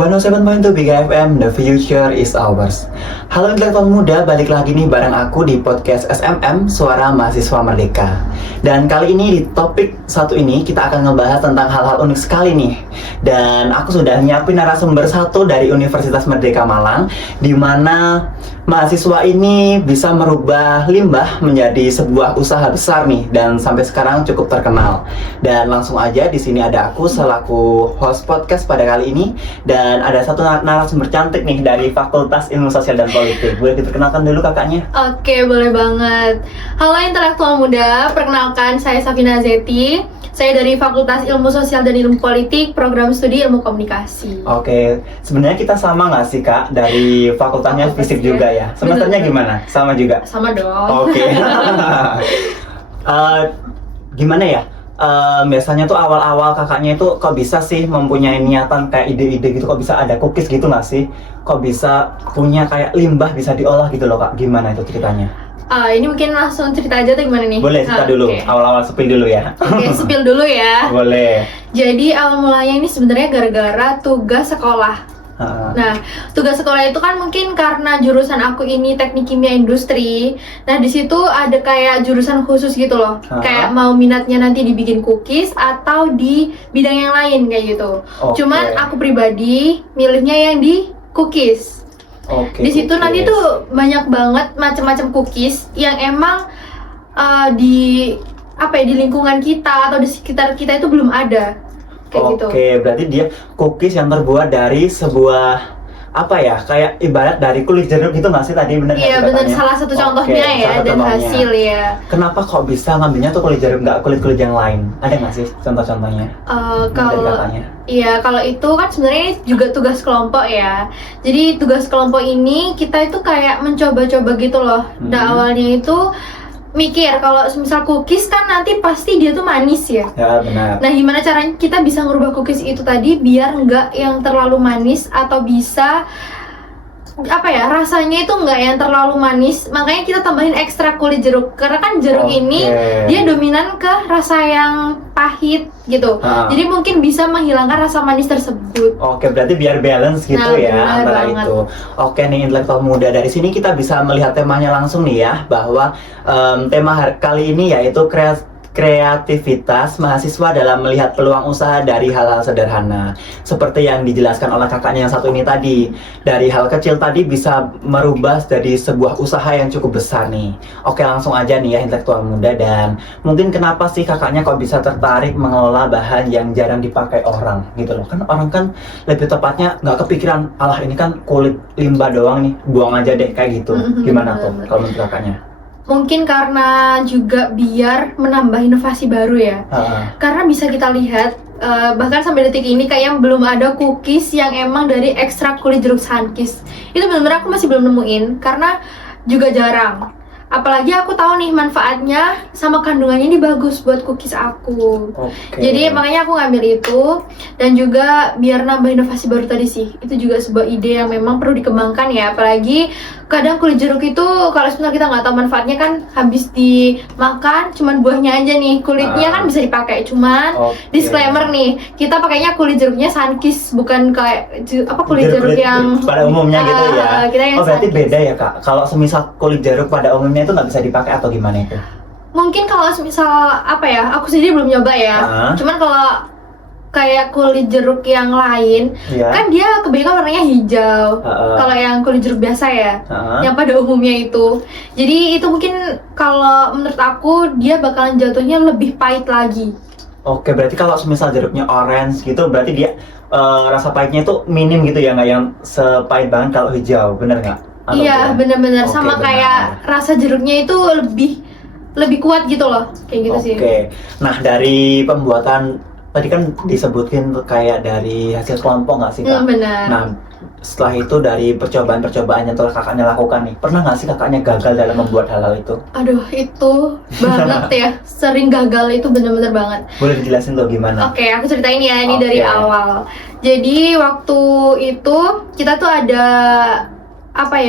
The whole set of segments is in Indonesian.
107.2 Big FM, the future is ours. Halo intelektual muda, balik lagi nih bareng aku di podcast SMM, Suara Mahasiswa Merdeka. Dan kali ini di topik satu ini kita akan ngebahas tentang hal-hal unik sekali nih. Dan aku sudah nyiapin narasumber satu dari Universitas Merdeka Malang, di mana mahasiswa ini bisa merubah limbah menjadi sebuah usaha besar nih, dan sampai sekarang cukup terkenal. Dan langsung aja di sini ada aku selaku host podcast pada kali ini. Dan ada satu narasumber cantik nih dari Fakultas Ilmu Sosial dan Politik. Boleh diperkenalkan dulu kakaknya? Oke, boleh banget. Halo intelektual muda, perkenalkan saya Safina Zeti. Saya dari Fakultas Ilmu Sosial dan Ilmu Politik, Program Studi Ilmu Komunikasi. Oke, sebenarnya kita sama nggak sih kak? Dari fakultasnya fisik juga ya? Semesternya gimana? Sama juga? Sama dong. Oke. Gimana ya? Biasanya tuh awal-awal kakaknya itu kok bisa sih mempunyai niatan kayak ide-ide gitu, kok bisa ada cookies gitu nggak sih? Kok bisa punya kayak limbah bisa diolah gitu loh kak? Gimana itu ceritanya? Ini mungkin langsung cerita aja atau gimana nih? Boleh cerita dulu, Okay. awal-awal spill dulu ya. Oke, spill dulu ya. Boleh. Jadi awal mulanya ini sebenarnya gara-gara tugas sekolah. Nah, tugas sekolah itu kan mungkin karena jurusan aku ini teknik kimia industri. Nah, di situ ada kayak jurusan khusus gitu loh. Kayak mau minatnya nanti dibikin cookies atau di bidang yang lain kayak gitu. Cuman aku pribadi milihnya yang di cookies. Di situ nanti tuh banyak banget macam-macam cookies yang emang di lingkungan kita atau di sekitar kita itu belum ada. Oke, berarti dia cookies yang terbuat dari sebuah kayak ibarat dari kulit jeruk gitu nggak sih tadi, bener nggak? Iya bener, salah satu contohnya ya dan hasil ya. Kenapa kok bisa ngambilnya tuh kulit jeruk, nggak kulit yang lain? Ada nggak sih contoh-contohnya? Kalau itu kan sebenarnya juga tugas kelompok ya. Jadi tugas kelompok ini kita itu kayak mencoba-coba gitu loh. Nah awalnya itu mikir kalau misal cookies kan nanti pasti dia tuh manis ya. Ya benar. Nah gimana caranya kita bisa ngerubah cookies itu tadi biar nggak yang terlalu manis atau bisa rasanya itu nggak yang terlalu manis. Makanya kita tambahin ekstra kulit jeruk karena kan jeruk ini dia dominan ke rasa yang pahit gitu. Jadi mungkin bisa menghilangkan rasa manis tersebut. Oke, berarti biar balance gitu antara banget itu. Oke nih intelektual muda, dari sini kita bisa melihat temanya langsung nih ya, bahwa tema kali ini yaitu kreativitas mahasiswa dalam melihat peluang usaha dari hal-hal sederhana. Seperti yang dijelaskan oleh kakaknya yang satu ini tadi, dari hal kecil tadi bisa merubah jadi sebuah usaha yang cukup besar nih. Oke, langsung aja nih ya intelektual muda, dan mungkin kenapa sih kakaknya kok bisa tertarik mengelola bahan yang jarang dipakai orang gitu loh. Kan orang kan lebih tepatnya nggak kepikiran, alah ini kan kulit limbah doang nih, buang aja deh kayak gitu. Gimana tuh kalau menurut kakaknya? Mungkin karena juga biar menambah inovasi baru ya. Karena bisa kita lihat bahkan sampai detik ini kayak belum ada cookies yang emang dari ekstrak kulit jeruk sunkist. Itu benar-benar aku masih belum nemuin karena juga jarang. Apalagi aku tahu nih manfaatnya sama kandungannya ini bagus buat cookies aku. Jadi makanya aku ngambil itu, dan juga biar nambah inovasi baru tadi sih. Itu juga sebuah ide yang memang perlu dikembangkan ya. Apalagi kadang kulit jeruk itu kalau sebenarnya kita nggak tahu manfaatnya kan habis dimakan cuman buahnya aja nih, kulitnya kan bisa dipakai. Cuman disclaimer nih, kita pakainya kulit jeruknya sunkist, bukan kayak kulit jeruk yang pada umumnya gitu ya. Berarti beda ya kak. Kalau semisal kulit jeruk pada umumnya itu nggak bisa dipakai atau gimana itu? Mungkin kalau misal aku sendiri belum nyoba ya. Cuman kalau kayak kulit jeruk yang lain kan dia kebanyakan warnanya hijau. Kalau yang kulit jeruk biasa ya, yang pada umumnya itu. Jadi itu mungkin kalau menurut aku dia bakalan jatuhnya lebih pahit lagi. Oke, berarti kalau misal jeruknya orange gitu, berarti dia rasa pahitnya itu minim gitu ya, nggak yang sepahit banget kalau hijau, bener nggak? Iya, benar-benar sama kayak rasa jeruknya itu lebih kuat gitu loh, kayak gitu sih. Oke, nah dari pembuatan tadi kan disebutkan kayak dari hasil kelompok nggak sih kak? Benar. Nah setelah itu dari percobaan-percobaan yang telah kakaknya lakukan nih, pernah nggak sih kakaknya gagal dalam membuat hal-hal itu? Aduh, itu banget ya, sering gagal itu benar-benar banget. Boleh dijelasin tuh gimana? Oke, aku ceritain ya ini dari awal. Jadi waktu itu kita tuh ada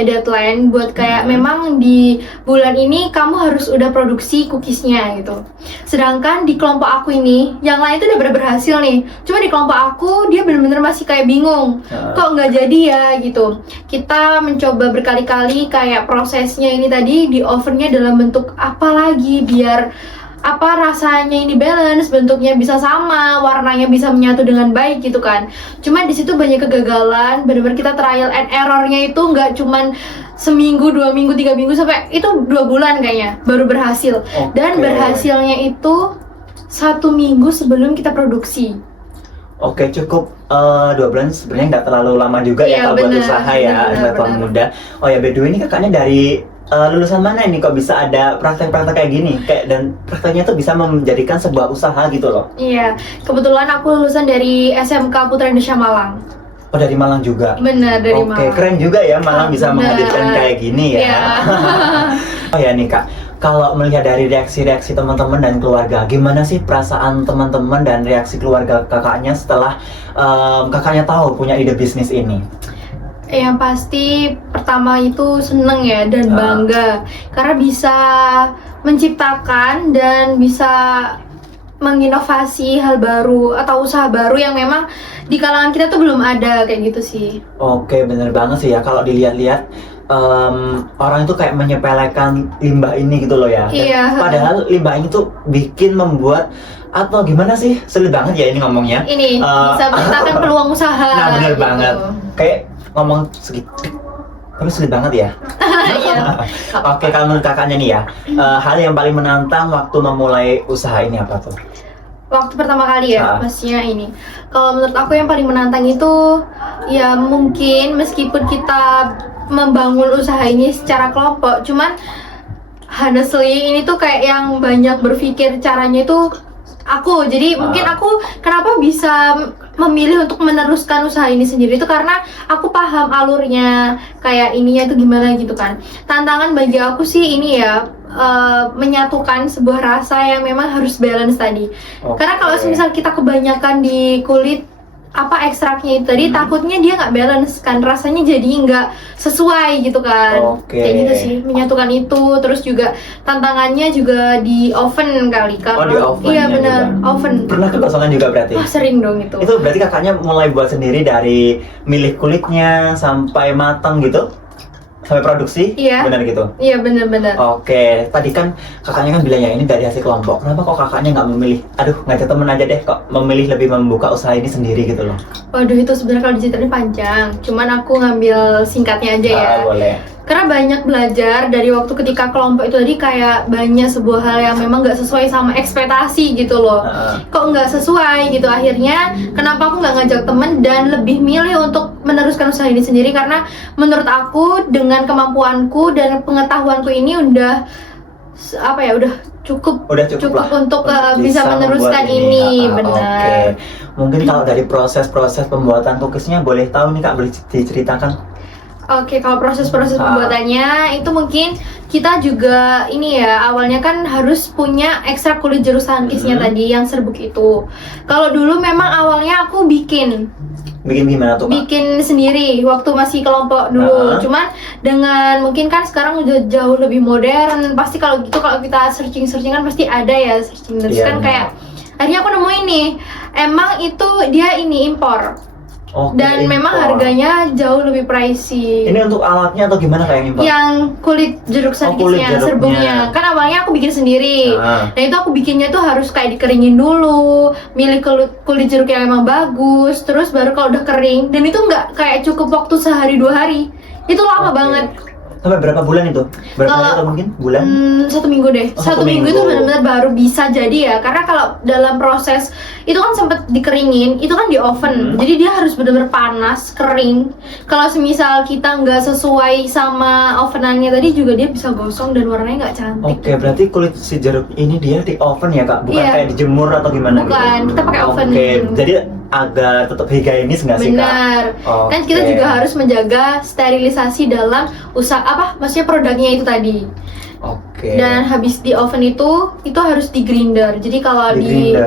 deadline buat kayak memang di bulan ini kamu harus udah produksi cookiesnya gitu. Sedangkan di kelompok aku ini, yang lain tuh udah berhasil nih. Cuma di kelompok aku dia bener-bener masih kayak bingung, kok nggak jadi ya gitu. Kita mencoba berkali-kali kayak prosesnya ini tadi di ovennya dalam bentuk apa lagi biar rasanya ini balance, bentuknya bisa sama, warnanya bisa menyatu dengan baik gitu kan. Cuma di situ banyak kegagalan, benar-benar kita trial and errornya itu nggak cuman seminggu, 2 minggu, 3 minggu, sampai itu 2 bulan kayaknya baru berhasil. Dan berhasilnya itu 1 minggu sebelum kita produksi. Oke, cukup 2 bulan sebenarnya nggak terlalu lama juga ya kalau buat usaha ya, intelektual muda. Oh ya, by the way ini kakaknya dari lulusan mana ini kok bisa ada praktek-praktek kayak gini? Dan prakteknya tuh bisa menjadikan sebuah usaha gitu loh. Iya, kebetulan aku lulusan dari SMK Putra Indonesia Malang. Oh, dari Malang juga? Bener, dari Malang. Oke, keren juga ya Malang bisa menghadirkan kayak gini ya. Oh ya nih Kak, kalau melihat dari reaksi-reaksi teman-teman dan keluarga, gimana sih perasaan teman-teman dan reaksi keluarga kakaknya setelah kakaknya tahu punya ide bisnis ini? Yang pasti pertama itu seneng ya dan bangga karena bisa menciptakan dan bisa menginovasi hal baru atau usaha baru yang memang di kalangan kita tuh belum ada kayak gitu sih. Oke, bener banget sih ya kalau dilihat-lihat orang itu kayak menyepelekan limbah ini gitu loh ya. Iya. Padahal limbah ini tuh membuat atau gimana sih, sulit banget ya ini ngomongnya. Ini bisa menciptakan peluang usaha. Nah bener gitu. banget. Kayak ngomong segitu tapi sulit banget ya. Iya. Oke, kalau menurut kakaknya nih ya, hal yang paling menantang waktu memulai usaha ini apa tuh? Waktu pertama kali ya, pastinya ini. Kalau menurut aku yang paling menantang itu ya mungkin meskipun kita membangun usaha ini secara kelompok, cuman honestly ini tuh kayak yang banyak berpikir caranya itu aku. Jadi mungkin aku kenapa bisa memilih untuk meneruskan usaha ini sendiri itu karena aku paham alurnya kayak ininya itu gimana gitu kan. Tantangan bagi aku sih ini ya menyatukan sebuah rasa yang memang harus balance tadi. Karena kalau misal kita kebanyakan di kulit ekstraknya itu tadi takutnya dia nggak balance kan, rasanya jadi nggak sesuai gitu kan. Kayak gitu sih, menyatukan itu. Terus juga tantangannya juga di oven kali kan. Di oven. Iya benar, oven. Pernah kekosongan juga berarti? Sering dong itu. Itu berarti kakaknya mulai buat sendiri dari milih kulitnya sampai matang gitu? Sampai produksi? Iya. Benar gitu? Iya benar-benar. Oke, tadi kan kakaknya kan bilangnya ini dari hasil kelompok. Kenapa kok kakaknya nggak memilih? Aduh, ngajak temen aja deh, kok memilih lebih membuka usaha ini sendiri gitu loh. Waduh, itu sebenarnya kalau diceritain panjang. Cuman aku ngambil singkatnya aja ya. Boleh. Karena banyak belajar dari waktu ketika kelompok itu tadi kayak banyak sebuah hal yang memang nggak sesuai sama ekspektasi gitu loh. Kok nggak sesuai gitu, akhirnya kenapa aku nggak ngajak temen dan lebih milih untuk meneruskan usaha ini sendiri, karena menurut aku dengan kemampuanku dan pengetahuanku ini udah udah cukup untuk bisa meneruskan ini. Benar. Mungkin kalau dari proses pembuatan cookiesnya boleh tahu nih Kak, boleh diceritakan? Oke, kalau proses pembuatannya itu mungkin kita juga ini ya, awalnya kan harus punya ekstrak kulit jeruk sankisnya tadi yang serbuk itu. Kalau dulu memang awalnya aku bikin gimana tuh Kak? Bikin sendiri waktu masih kelompok dulu. Cuman dengan mungkin kan sekarang udah jauh lebih modern. Pasti kalau gitu kalau kita searching kan pasti ada ya searching. Terus kan kayak akhirnya aku nemuin nih, emang itu dia ini impor. Dan memang harganya jauh lebih pricey. Ini untuk alatnya atau gimana kayak impor? Yang kulit jeruk sankisnya, serbuknya. Kan awalnya aku bikin sendiri. Nah itu aku bikinnya tuh harus kayak dikeringin dulu, milih kulit jeruk yang emang bagus, terus baru kalau udah kering. Dan itu nggak kayak cukup waktu sehari 2 hari. Itu lama banget. Sampai berapa bulan itu? Berapa hari atau mungkin bulan? 1 minggu deh. 1 minggu itu benar-benar baru bisa jadi ya. Karena kalau dalam proses itu kan sempet dikeringin, itu kan di oven. Jadi dia harus benar-benar panas, kering. Kalau semisal kita nggak sesuai sama ovenannya tadi juga dia bisa gosong dan warnanya nggak cantik. Oke, berarti kulit si jeruk ini dia di oven ya Kak? Bukan kayak dijemur atau gimana? Bukan, kita pakai oven. Jadi agar tetap higienis nggak sih Kak? Benar. Kan kita juga harus menjaga sterilisasi dalam maksudnya produknya itu tadi. Dan habis di oven itu harus di grinder. Jadi kalau di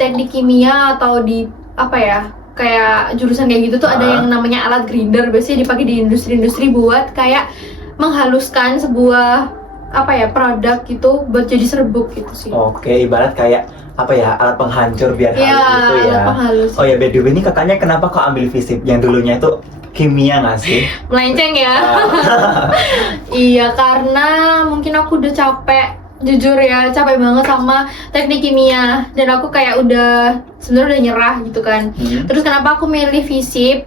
teknik kimia atau di kayak jurusan kayak gitu tuh ada yang namanya alat grinder, biasanya dipakai di industri-industri buat kayak menghaluskan sebuah apa ya produk gitu buat jadi serbuk gitu sih. Oke, ibarat kayak apa ya, alat penghancur biar halus gitu ya. Alat penghalus. Oh ya, by the way ini katanya kenapa kok ambil FISIP yang dulunya itu kimia nggak sih? Melenceng ya. Iya, karena mungkin aku udah capek, jujur ya, capek banget sama teknik kimia dan aku kayak udah sebenarnya udah nyerah gitu kan. Terus kenapa aku milih FISIP?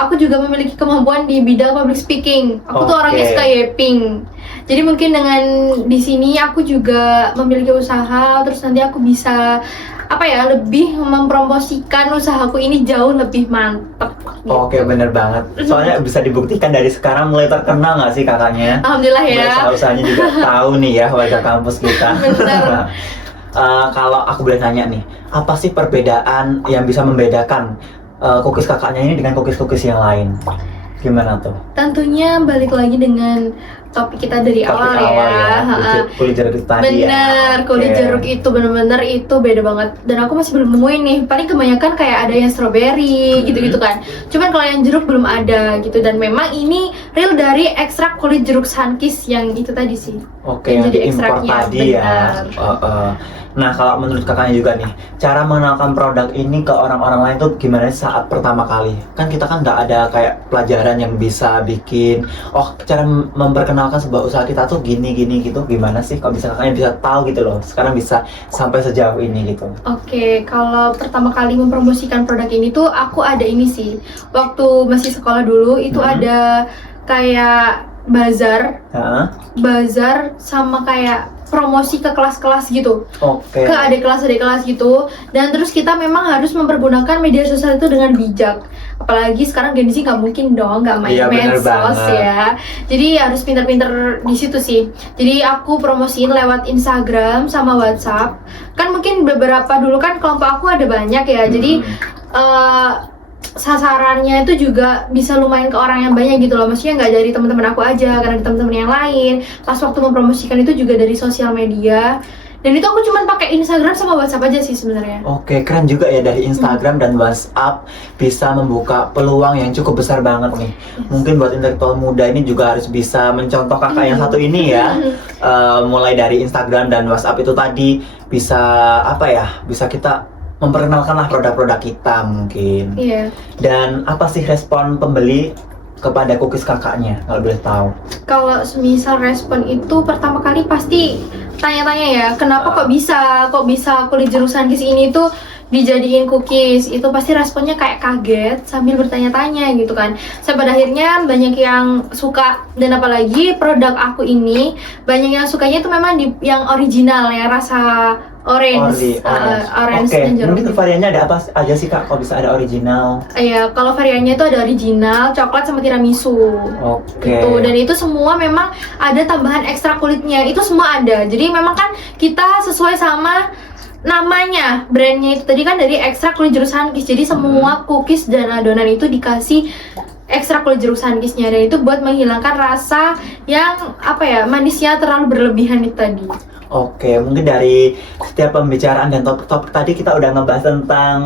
Aku juga memiliki kemampuan di bidang public speaking. Aku tuh orangnya suka yapping. Jadi mungkin dengan di sini aku juga memiliki usaha, terus nanti aku bisa apa ya, lebih mempromosikan usahaku ini jauh lebih mantep gitu. Oke, bener banget. Soalnya bisa dibuktikan dari sekarang mulai terkenal nggak sih kakaknya? Alhamdulillah ya. Usaha-usahanya juga tahu nih ya warga kampus kita. Bener. Kalau aku boleh tanya nih, apa sih perbedaan yang bisa membedakan cookies kakaknya ini dengan cookies-cookies yang lain? Gimana tuh? Tentunya balik lagi dengan topik kita dari awal ya. Kulit jeruk itu tadi. Bener, kulit jeruk itu bener-bener itu beda banget. Dan aku masih belum nemuin nih. Paling kebanyakan kayak ada yang strawberry gitu-gitu kan. Cuman kalau yang jeruk belum ada gitu. Dan memang ini real dari ekstrak kulit jeruk Sunkist yang itu tadi sih. Oke, yang jadi impor tadi ya. Nah, kalau menurut kakaknya juga nih, cara mengenalkan produk ini ke orang-orang lain tuh gimana saat pertama kali? Kan kita kan nggak ada kayak pelajaran yang bisa bikin, cara memperkenalkan sebuah usaha kita tuh gini gitu. Gimana sih kalau bisa kakaknya bisa tahu gitu loh, sekarang bisa sampai sejauh ini gitu? Oke, kalau pertama kali mempromosikan produk ini tuh aku ada ini sih. Waktu masih sekolah dulu itu ada kayak bazar sama kayak promosi ke kelas-kelas gitu, ke adik kelas gitu, dan terus kita memang harus mempergunakan media sosial itu dengan bijak. Apalagi sekarang Gen Z nggak mungkin dong nggak main medsos ya, jadi harus pinter-pinter di situ sih. Jadi aku promosiin lewat Instagram sama WhatsApp. Kan mungkin beberapa dulu kan kelompok aku ada banyak ya, jadi sasarannya itu juga bisa lumayan ke orang yang banyak gitu loh. Maksudnya nggak dari teman-teman aku aja, karena dari teman-teman yang lain. Pas waktu mempromosikan itu juga dari sosial media. Dan itu aku cuma pakai Instagram sama WhatsApp aja sih sebenarnya. Oke, keren juga ya, dari Instagram dan WhatsApp bisa membuka peluang yang cukup besar banget nih. Mungkin buat intelektual muda ini juga harus bisa mencontoh kakak yang satu ini ya. Mulai dari Instagram dan WhatsApp itu tadi bisa bisa kita memperkenalkanlah produk-produk kita mungkin. Iya. Dan apa sih respon pembeli kepada cookies kakaknya kalau boleh tahu? Kalau semisal respon itu pertama kali pasti tanya-tanya ya, kenapa kok bisa kulit jeruk Sunkist ini tuh dijadiin cookies. Itu pasti responnya kayak kaget sambil bertanya-tanya gitu kan. Sampai pada akhirnya banyak yang suka, dan apalagi produk aku ini banyak yang sukanya itu memang yang original ya, rasa orange dan jeruk. Mungkin variannya ada apa aja sih kak? Kalau bisa ada original? Iya, kalau variannya itu ada original, coklat sama tiramisu. Gitu. Dan itu semua memang ada tambahan ekstra kulitnya. Itu semua ada. Jadi memang kan kita sesuai sama namanya, brandnya itu tadi kan dari ekstrak kulit jeruk Sunkist. Jadi semua cookies dan adonan itu dikasih ekstrak kulit jeruk Sunkistnya, dan itu buat menghilangkan rasa yang manisnya terlalu berlebihan itu tadi. Oke, mungkin dari setiap pembicaraan dan topik-topik tadi kita udah ngebahas tentang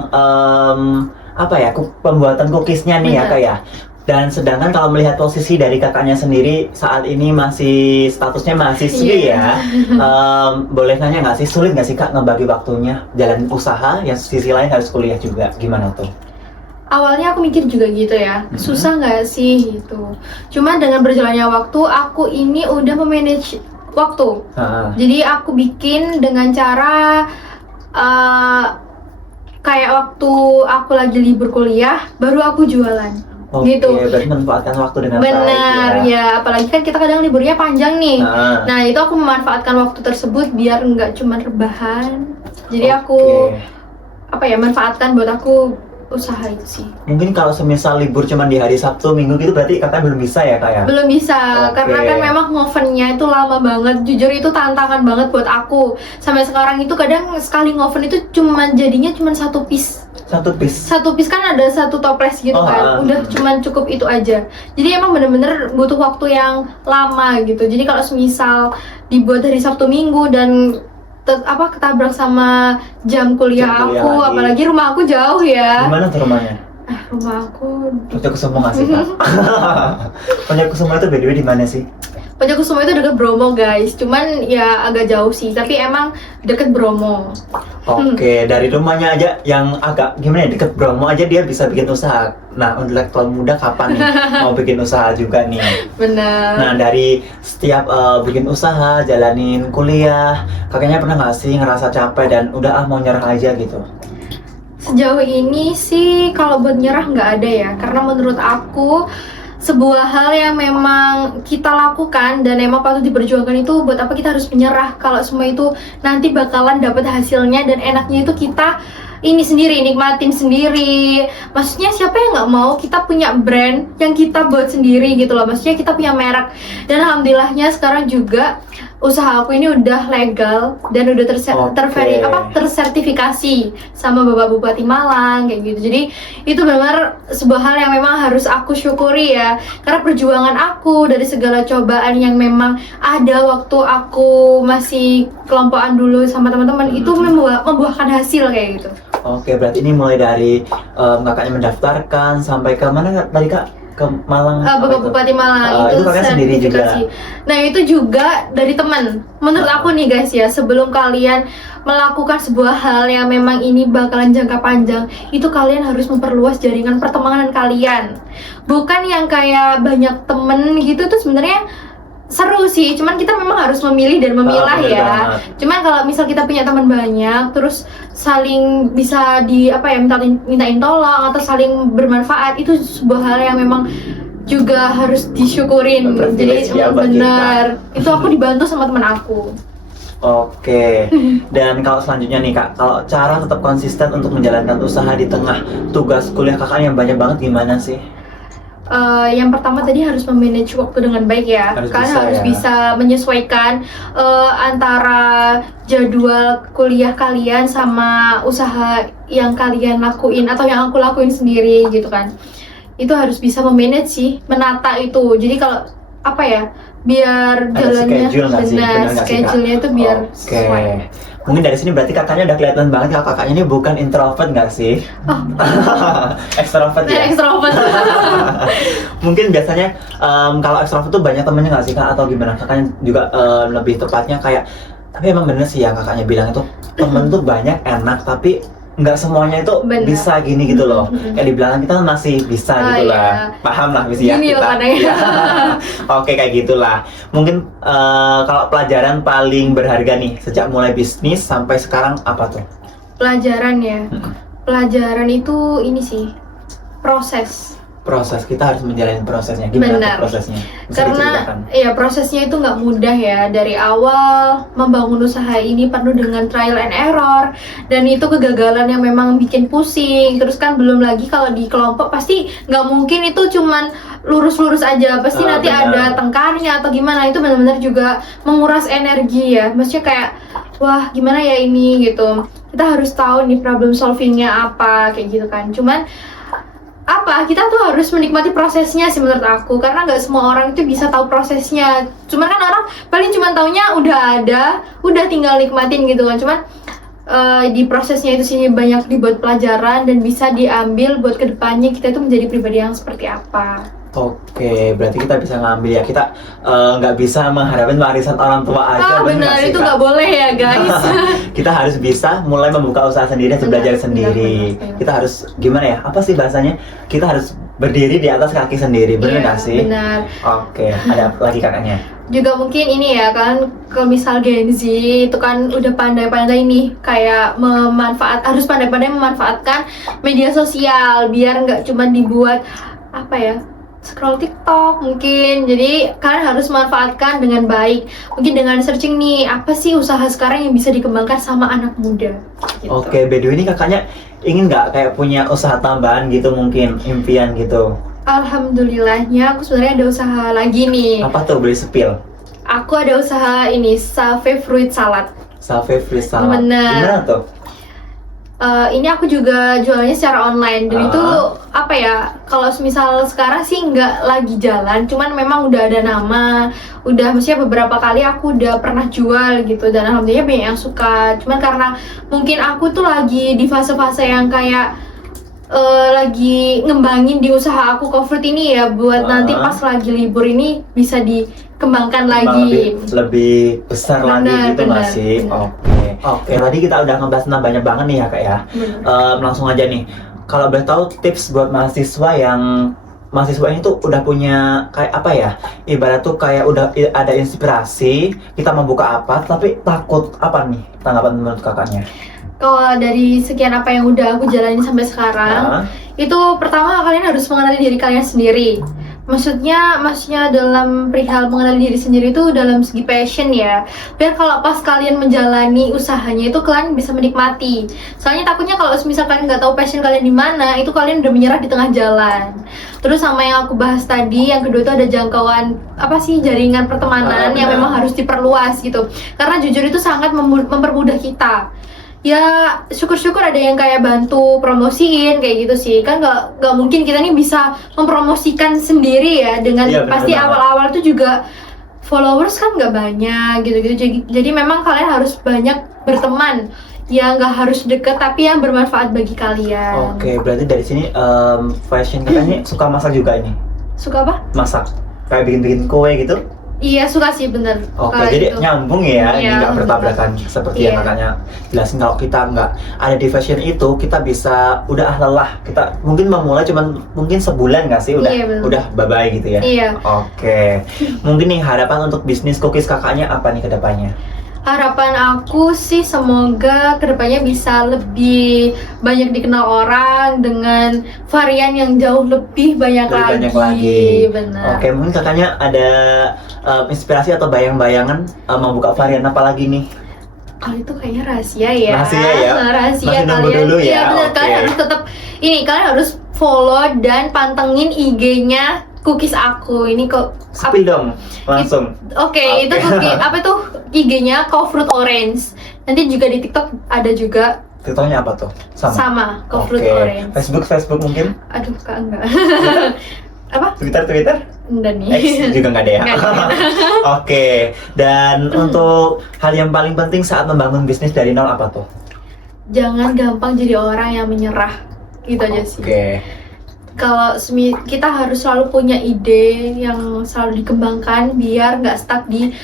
pembuatan cookiesnya nih ya kak ya. Dan sedangkan kalau melihat posisi dari kakaknya sendiri saat ini masih statusnya mahasiswi ya, boleh nanya nggak sih, sulit nggak sih kak ngebagi waktunya jalanin usaha yang sisi lain harus kuliah juga, gimana tuh? Awalnya aku mikir juga gitu ya, susah nggak sih gitu. Cuma dengan berjalannya waktu, aku ini udah memanage waktu. Jadi aku bikin dengan cara kayak waktu aku lagi libur kuliah, baru aku jualan. Gitu. Berarti memanfaatkan waktu dengan baik ya. Apalagi kan kita kadang liburnya panjang nih. Nah itu aku memanfaatkan waktu tersebut biar nggak cuma rebahan. Jadi aku manfaatkan buat aku usaha itu sih. Mungkin kalau semisal libur cuma di hari Sabtu, Minggu gitu berarti katanya belum bisa ya kak ya? Belum bisa, karena kan memang ngovennya itu lama banget. Jujur itu tantangan banget buat aku. Sampai sekarang itu kadang sekali ngoven itu jadinya cuma satu piece. Satu piece kan ada satu toples gitu kan. Udah cuman cukup itu aja. Jadi emang bener-bener butuh waktu yang lama gitu. Jadi kalau semisal dibuat hari Sabtu Minggu dan ketabrak sama jam kuliah Jam kuliah aku, lagi. apalagi rumah aku jauh ya. Di mana tuh rumahnya? Rumah aku Poncokusumo nggak sih kak? Poncokusumo itu by the way di mana sih? Poncokusumo itu deket Bromo guys, cuman ya agak jauh sih, tapi emang deket Bromo. Oke, dari rumahnya aja yang agak gimana ya, deket Bromo aja dia bisa bikin usaha. Nah, intelektual muda kapan nih mau bikin usaha juga nih? Bener. Nah, dari setiap bikin usaha, jalanin kuliah, kakaknya pernah nggak sih ngerasa capek dan udah mau nyerah aja gitu? Sejauh ini sih kalau buat nyerah nggak ada ya, karena menurut aku sebuah hal yang memang kita lakukan dan emang patut diperjuangkan itu buat apa kita harus menyerah kalau semua itu nanti bakalan dapat hasilnya dan enaknya itu kita ini sendiri, nikmatin sendiri. Maksudnya siapa yang nggak mau kita punya brand yang kita buat sendiri gitu loh, maksudnya kita punya merek. Dan alhamdulillahnya sekarang juga usaha aku ini udah legal dan udah tersertifikasi sama Bapak Bupati Malang kayak gitu. Jadi itu benar sebuah hal yang memang harus aku syukuri ya, karena perjuangan aku dari segala cobaan yang memang ada waktu aku masih kelompokan dulu sama teman-teman itu membuahkan hasil kayak gitu. Oke, berarti ini mulai dari kakaknya mendaftarkan sampai ke mana tadi kak? Ke Malang? Bapak Bupati Malang itu kakak sendiri juga. Nah itu juga dari teman. Menurut aku nih guys ya, sebelum kalian melakukan sebuah hal yang memang ini bakalan jangka panjang, itu kalian harus memperluas jaringan pertemanan kalian. Bukan yang kayak banyak temen gitu tuh sebenarnya seru sih, cuman kita memang harus memilih dan memilah ya. Cuman kalau misal kita punya teman banyak, terus saling bisa mintain tolong atau saling bermanfaat, itu sebuah hal yang memang juga harus disyukurin. Jadi benar, itu aku dibantu sama teman aku. Oke, dan kalau selanjutnya nih kak, kalau cara tetap konsisten untuk menjalankan usaha di tengah tugas kuliah kakak yang banyak banget gimana sih? Yang pertama tadi harus memanage waktu dengan baik ya. Kalian harus bisa menyesuaikan antara jadwal kuliah kalian sama usaha yang kalian lakuin atau yang aku lakuin sendiri gitu kan. Itu harus bisa memanage sih, menata itu. Jadi kalau biar jalannya benar, schedule-nya itu biar sesuai. Mungkin dari sini berarti kakaknya udah kelihatan banget ya, kakaknya ini bukan introvert nggak sih? Extrovert ya? Extrovert. Mungkin biasanya kalau extrovert tuh banyak temennya nggak sih kak, atau gimana? Kakaknya juga lebih tepatnya kayak, tapi emang bener sih ya kakaknya bilang itu temen tuh banyak enak, tapi nggak semuanya itu bisa gini gitu loh. Kayak di belakang kita masih bisa gitu lah. Paham lah bisa ya kita. Ya. Oke, kayak gitulah. Mungkin kalau pelajaran paling berharga nih sejak mulai bisnis sampai sekarang apa tuh? Pelajaran ya. Pelajaran itu ini sih, proses kita harus menjalani prosesnya. Gimana tuh prosesnya? Bisa karena ya prosesnya itu nggak mudah ya. Dari awal membangun usaha ini penuh dengan trial and error, dan itu kegagalan yang memang bikin pusing. Terus kan belum lagi kalau di kelompok pasti nggak mungkin itu cuman lurus-lurus aja, pasti nanti ada tengkarnya atau gimana. Itu benar-benar juga menguras energi ya, maksudnya kayak wah gimana ya ini gitu. Kita harus tahu nih problem solvingnya apa kayak gitu kan. Cuman kita tuh harus menikmati prosesnya sih menurut aku, karena nggak semua orang itu bisa tahu prosesnya. Cuman kan orang paling cuma taunya udah tinggal nikmatin gitu kan. Cuman di prosesnya itu sini banyak dibuat pelajaran dan bisa diambil buat kedepannya kita itu menjadi pribadi yang seperti apa. Oke, berarti kita bisa ngambil ya, kita nggak bisa mengharapin warisan orang tua aja. Benar, itu nggak boleh ya guys. Kita harus bisa mulai membuka usaha sendiri, belajar sendiri. Kita harus gimana ya? Apa sih bahasanya? Kita harus berdiri di atas kaki sendiri, benar nggak sih? Benar. Oke, ada lagi kakaknya. Juga mungkin ini ya kan, kalau misal Gen Z itu kan udah pandai-pandai nih kayak harus pandai-pandai memanfaatkan media sosial biar nggak cuma dibuat scroll TikTok mungkin. Jadi kalian harus manfaatkan dengan baik. Mungkin dengan searching nih, apa sih usaha sekarang yang bisa dikembangkan sama anak muda gitu. Oke, by the way ini kakaknya ingin nggak kayak punya usaha tambahan gitu, mungkin impian gitu? Alhamdulillahnya aku sebenarnya ada usaha lagi nih. Apa tuh, boleh spill? Aku ada usaha ini, Save Fruit Salad. Save Fruit Salad. Bener. Gimana tuh? Ini aku juga jualnya secara online dan itu apa ya, kalau misal sekarang sih nggak lagi jalan, cuman memang udah ada nama, udah maksudnya beberapa kali aku udah pernah jual gitu, dan alhamdulillah banyak yang suka. Cuman karena mungkin aku tuh lagi di fase-fase yang kayak lagi ngembangin di usaha aku coffee ini ya, buat nanti pas lagi libur ini bisa dikembangkan lagi lebih besar lagi gitu nggak sih? Oke, tadi kita udah ngebahas tentang banyak banget nih ya Kak ya. Langsung aja nih, kalau boleh tahu tips buat mahasiswa ini tuh udah punya kayak apa ya, ibarat tuh kayak udah ada inspirasi, kita mau buka apa tapi takut, apa nih tanggapan menurut kakaknya? Kalau dari sekian apa yang udah aku jalanin sampai sekarang, itu pertama kalian harus mengenali diri kalian sendiri. Maksudnya dalam perihal mengenali diri sendiri itu dalam segi passion ya. Biar kalau pas kalian menjalani usahanya itu kalian bisa menikmati. Soalnya takutnya kalau misalkan nggak tahu passion kalian di mana, itu kalian udah menyerah di tengah jalan. Terus sama yang aku bahas tadi, yang kedua itu ada jangkauan jaringan pertemanan yang memang harus diperluas gitu. Karena jujur itu sangat mempermudah kita. Ya syukur-syukur ada yang kayak bantu promosiin kayak gitu sih, kan nggak mungkin kita nih bisa mempromosikan sendiri ya, dengan pasti awal-awal tuh juga followers kan nggak banyak gitu. Jadi memang kalian harus banyak berteman ya, nggak harus deket tapi yang bermanfaat bagi kalian. Oke, berarti dari sini fashion katanya suka masak juga ini? Suka apa? Masak, kayak bikin kue gitu? Iya suka sih, bener. Oke, jadi itu nyambung ya, ini iya, nggak bertabrakan seperti yang kakaknya jelasin. Kalau kita nggak ada di fashion itu, kita bisa udah lelah, kita mungkin memulai cuman mungkin sebulan nggak sih, udah bye-bye gitu ya. Iya. Oke, mungkin nih harapan untuk bisnis cookies kakaknya apa nih ke depannya? Harapan aku sih semoga kedepannya bisa lebih banyak dikenal orang dengan varian yang jauh lebih banyak lagi. Benar. Oke, mungkin kakaknya ada inspirasi atau bayang-bayangan mau buka varian apa lagi nih? Kalau itu kayaknya rahasia ya. Rahasia ya? Rahasia. Masih nunggu kalian. dulu ya? Iya benar, kalian harus tetap kalian harus follow dan pantengin IG-nya cookies aku. Ini kok spill dong langsung. Oke. Itu cookie apa tuh IG-nya Fruit Orange. Nanti juga di TikTok ada juga. TikToknya apa tuh? Sama Fruit Orange. Facebook mungkin? Aduh kak enggak. Apa? Twitter? Enggak nih. X juga nggak ada ya? Oke. Dan untuk hal yang paling penting saat membangun bisnis dari nol apa tuh? Jangan gampang jadi orang yang menyerah. Gitu aja sih. Oke. Kalau kita harus selalu punya ide yang selalu dikembangkan biar nggak stuck di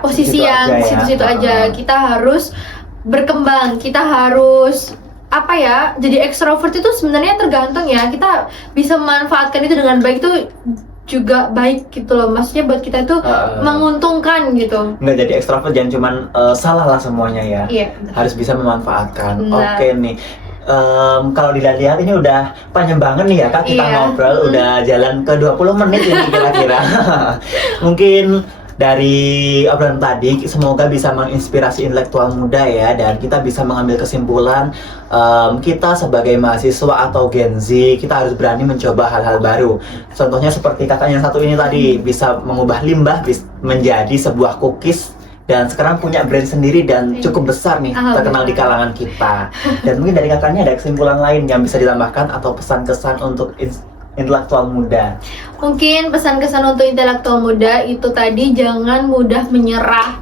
posisi yang situ-situ aja. Kita harus berkembang, kita harus jadi ekstrovert itu sebenarnya tergantung ya, kita bisa memanfaatkan itu dengan baik, itu juga baik gitu loh, maksudnya buat kita itu menguntungkan gitu. Nggak jadi ekstrovert jangan cuman salah lah semuanya ya. Iya, harus bisa memanfaatkan. Oke nih. Kalau dilihat-lihat ini udah panjang banget nih ya Kak, kita ngobrol udah jalan ke 20 menit ini kira-kira. Mungkin dari obrolan tadi semoga bisa menginspirasi intelektual muda ya, dan kita bisa mengambil kesimpulan kita sebagai mahasiswa atau Gen Z, kita harus berani mencoba hal-hal baru. Contohnya seperti kakak yang satu ini tadi, bisa mengubah limbah menjadi sebuah cookies, dan sekarang punya brand sendiri dan cukup besar nih, terkenal di kalangan kita. Dan mungkin dari kakaknya ada kesimpulan lain yang bisa ditambahkan atau pesan-kesan untuk intelektual muda? Mungkin pesan-kesan untuk intelektual muda itu tadi, jangan mudah menyerah.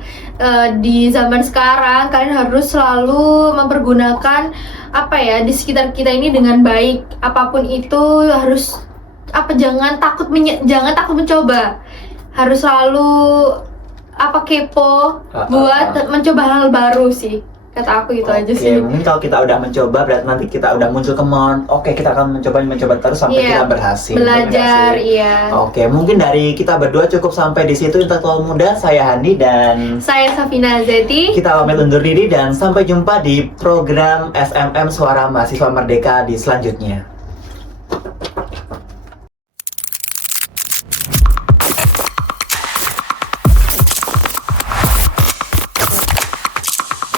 Di zaman sekarang kalian harus selalu mempergunakan di sekitar kita ini dengan baik. Apapun itu harus jangan takut mencoba. Harus selalu kepo buat mencoba hal baru sih. Kata aku itu aja sih. Mungkin kalau kita udah mencoba, berarti nanti kita udah muncul ke mount. Kita akan mencoba terus sampai kita berhasil. Belajar, iya. Mungkin dari kita berdua cukup sampai di situ, intelektual muda. Saya Hani dan saya Safina Zeti. Kita pamit undur diri dan sampai jumpa di program SMM Suara Mahasiswa Merdeka di selanjutnya.